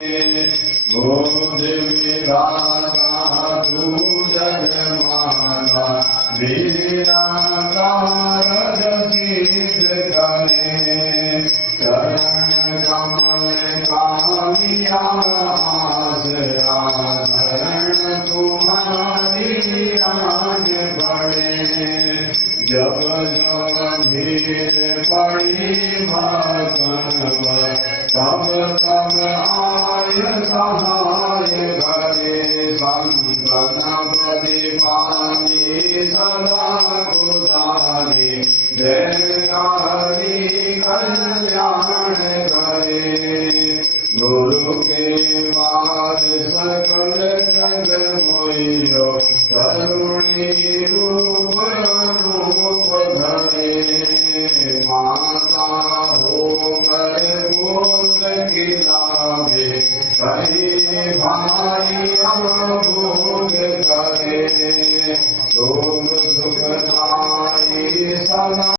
बोध विधाता तू जगमाता वीराकार सिद्ध करे चरण कमल कामिया आसरा शरण तुम्हारी आज पड़े जब जब भीड़ पड़ी भक्तन तब तब आय सहाय करे संतन प्रतिपाली सदा उदारी जयकारी कल्याण करे गुरु के बाद सकल जग मोयो करुणी रूप रूप धरे माता हो कर गोत्र गिरावे कही भाई भोग करे तुम सुखदाई सदा